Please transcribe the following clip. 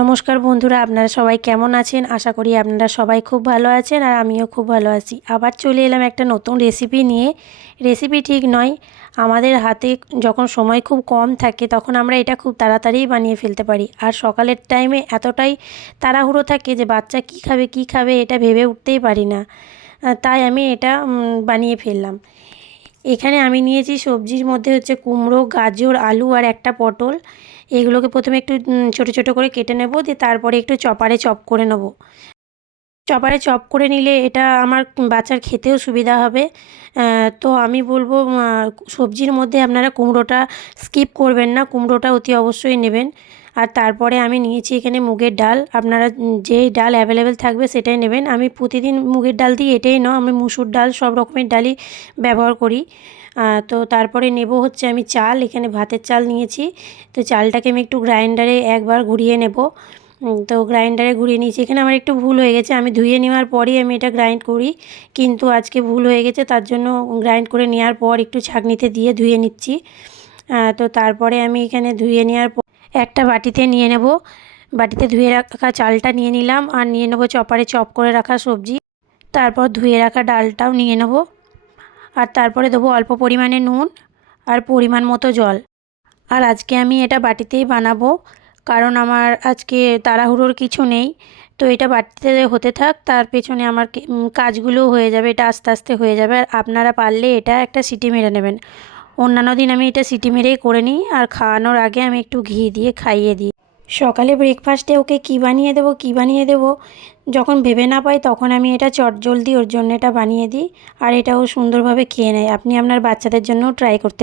নমস্কার বন্ধুরা, আপনারা সবাই কেমন আছেন? আশা করি আপনারা সবাই খুব ভালো আছেন আর আমিও খুব ভালো আছি। আবার চলে এলাম একটা নতুন রেসিপি নিয়ে। রেসিপি ঠিক নয়, আমাদের হাতে যখন সময় খুব কম থাকে তখন আমরা এটা খুব তাড়াতাড়ি বানিয়ে ফেলতে পারি। আর সকালের টাইমে এতটাই তাড়াহুড়ো থাকে যে বাচ্চা কী খাবে এটা ভেবে উঠতেই পারি না। তাই আমি এটা বানিয়ে ফেললাম। এখানে আমি নিয়েছি সবজির মধ্যে হচ্ছে কুমড়ো, গাজর, আলু আর একটা পটল। এগুলোকে প্রথমে একটু ছোটো ছোটো করে কেটে নেব, দিয়ে তারপরে একটু চপারে চপ করে নেব। চপারে চপ করে নিলে এটা আমার বাচ্চার খেতেও সুবিধা হবে। তো আমি বলবো সবজির মধ্যে আপনারা কুমড়োটা স্কিপ করবেন না, কুমড়োটা অতি অবশ্যই নেবেন। আর তারপরে আমি নিয়েছি এখানে মুগের ডাল। আপনারা যেই ডাল অ্যাভেলেবেল থাকবে সেটাই নেবেন। আমি প্রতিদিন মুগের ডাল দিই এটাই নয়, আমি মুসুর ডাল সব রকমের ডালই ব্যবহার করি। তো তারপরে নেব হচ্ছে আমি চাল, এখানে ভাতের চাল নিয়েছি। তো চালটাকে আমি একটু গ্রাইন্ডারে একবার ঘুরিয়ে নেব। তো গ্রাইন্ডারে ঘুরিয়ে নিয়েছি। এখানে আমার একটু ভুল হয়ে গেছে, আমি ধুয়ে নেওয়ার পরেই আমি এটা গ্রাইন্ড করি, কিন্তু আজকে ভুল হয়ে গেছে, তার জন্য গ্রাইন্ড করে নেওয়ার পর একটু ছাঁকনিতে দিয়ে ধুয়ে নিচ্ছি। তো তারপরে আমি এখানে ধুয়ে নেওয়ার পর একটা বাটিতে নিয়ে নেব। বাটিতে ধুয়ে রাখা চালটা নিয়ে নিলাম, আর নিয়ে নেব চপারে চপ করে রাখা সবজি। তারপর ধুয়ে রাখা ডালটাও নিয়ে নেব, আর তারপরে দেবো অল্প পরিমাণে নুন আর পরিমাণ মতো জল। আর আজকে আমি এটা বাটিতেই বানাবো, কারণ আমার আজকে তাড়াহুড়োর কিছু নেই। তো এটা বাটিতে হতে থাক, তার পেছনে আমার কাজগুলোও হয়ে যাবে, এটা আস্তে আস্তে হয়ে যাবে। আর আপনারা পারলে এটা একটা সিটি মেরে নেবেন। অন্যান্য দিন আমি এটা সিটি মেরেই করে নিই, আর খাওয়ানোর আগে আমি একটু ঘি দিয়ে খাইয়ে দিই। সকালে ব্রেকফাস্টে ওকে কী বানিয়ে দেবো যখন ভেবে না পাই, তখন আমি এটা চটজলদি ওর জন্য এটা বানিয়ে দিই, আর এটাও সুন্দরভাবে খেয়ে নেয়। আপনি আপনার বাচ্চাদের জন্যও ট্রাই করতে